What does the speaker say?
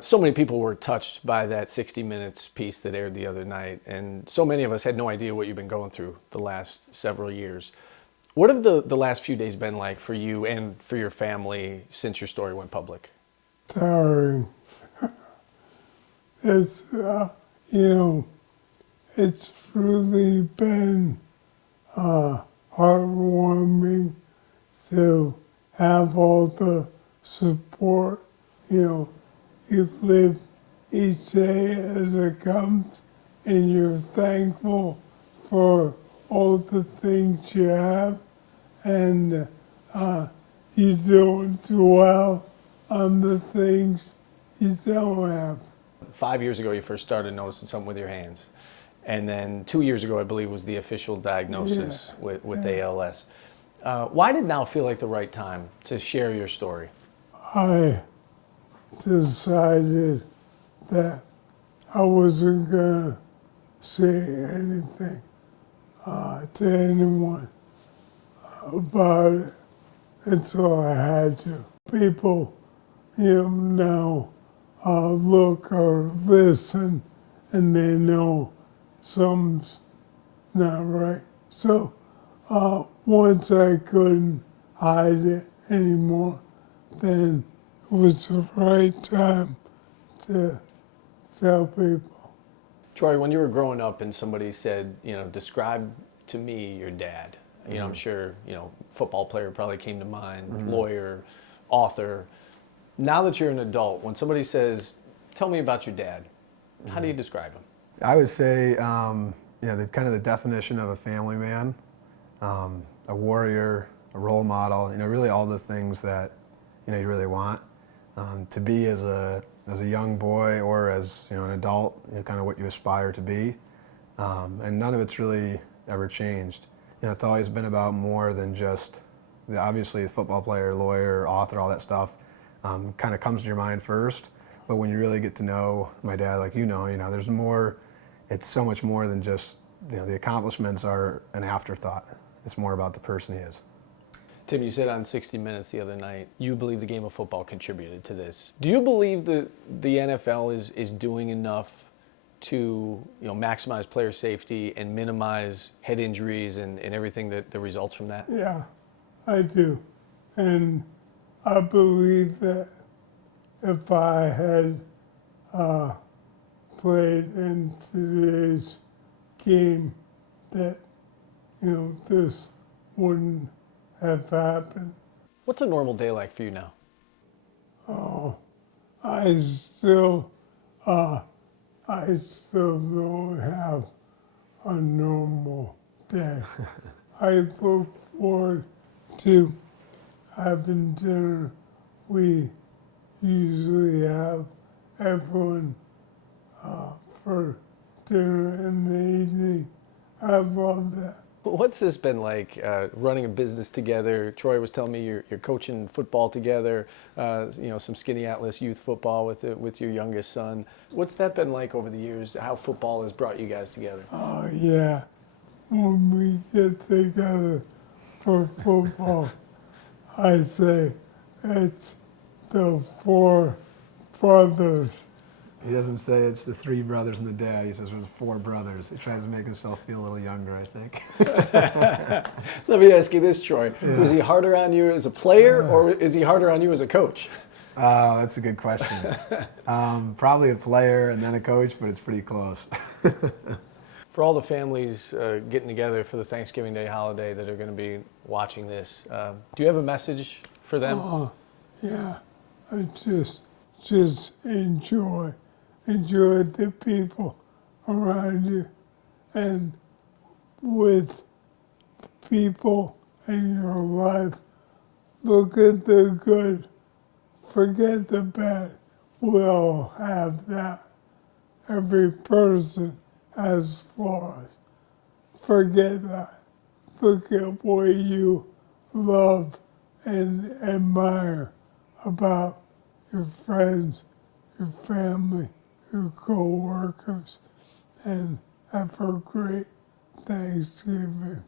So many people were touched by that 60 Minutes piece that aired the other night, and so many of us had no idea what you've been going through the last several years. What have the last few days been like for you and for your family since your story went public? Tiring. It's, you know, it's really been heartwarming to have all the support. You live each day as it comes, and you're thankful for all the things you have, and you don't dwell on the things you don't have. 5 years ago, you first started noticing something with your hands. And then 2 years ago, I believe, was the official diagnosis with ALS. Why did now feel like the right time to share your story? I decided that I wasn't going to say anything to anyone about it until I had to. People, now look or listen, and they know something's not right. So once I couldn't hide it anymore, then it was the right time to tell people. Troy, when you were growing up and somebody said, describe to me your dad, I'm sure, football player probably came to mind, lawyer, author. Now that you're an adult, when somebody says, tell me about your dad, how do you describe him? I would say, the definition of a family man, a warrior, a role model, really all the things that, you really want to be as a young boy or as, an adult, kind of what you aspire to be. And none of it's really ever changed. It's always been about more than just, obviously, the football player, lawyer, author, all that stuff kind of comes to your mind first. But when you really get to know my dad, like there's more, it's so much more than just, the accomplishments are an afterthought. It's more about the person he is. Tim, you said on 60 Minutes the other night, you believe the game of football contributed to this. Do you believe that the NFL is doing enough to maximize player safety and minimize head injuries and everything that results from that? Yeah, I do. And I believe that if I had played in today's game, that, this wouldn't have happened. What's a normal day like for you now? Oh, I still don't have a normal day. I look forward to having dinner. We usually have everyone for dinner in the evening. I love that. What's this been like, running a business together? Troy was telling me you're coaching football together, some Skinny Atlas youth football with your youngest son. What's that been like over the years, how football has brought you guys together? Oh, yeah. When we get together for football, I say it's the four brothers. He doesn't say it's the three brothers and the dad. He says there's four brothers. He tries to make himself feel a little younger, I think. Let me ask you this, Troy. Yeah. Was he harder on you as a player or is he harder on you as a coach? That's a good question. Probably a player and then a coach, but it's pretty close. For all the families getting together for the Thanksgiving Day holiday that are going to be watching this, do you have a message for them? Oh, yeah. I just enjoy the people around you, and with people in your life, look at the good, forget the bad. We all have that. Every person has flaws. Forget that. Look at what you love and admire about your friends, your family, your co-workers, and have a great Thanksgiving.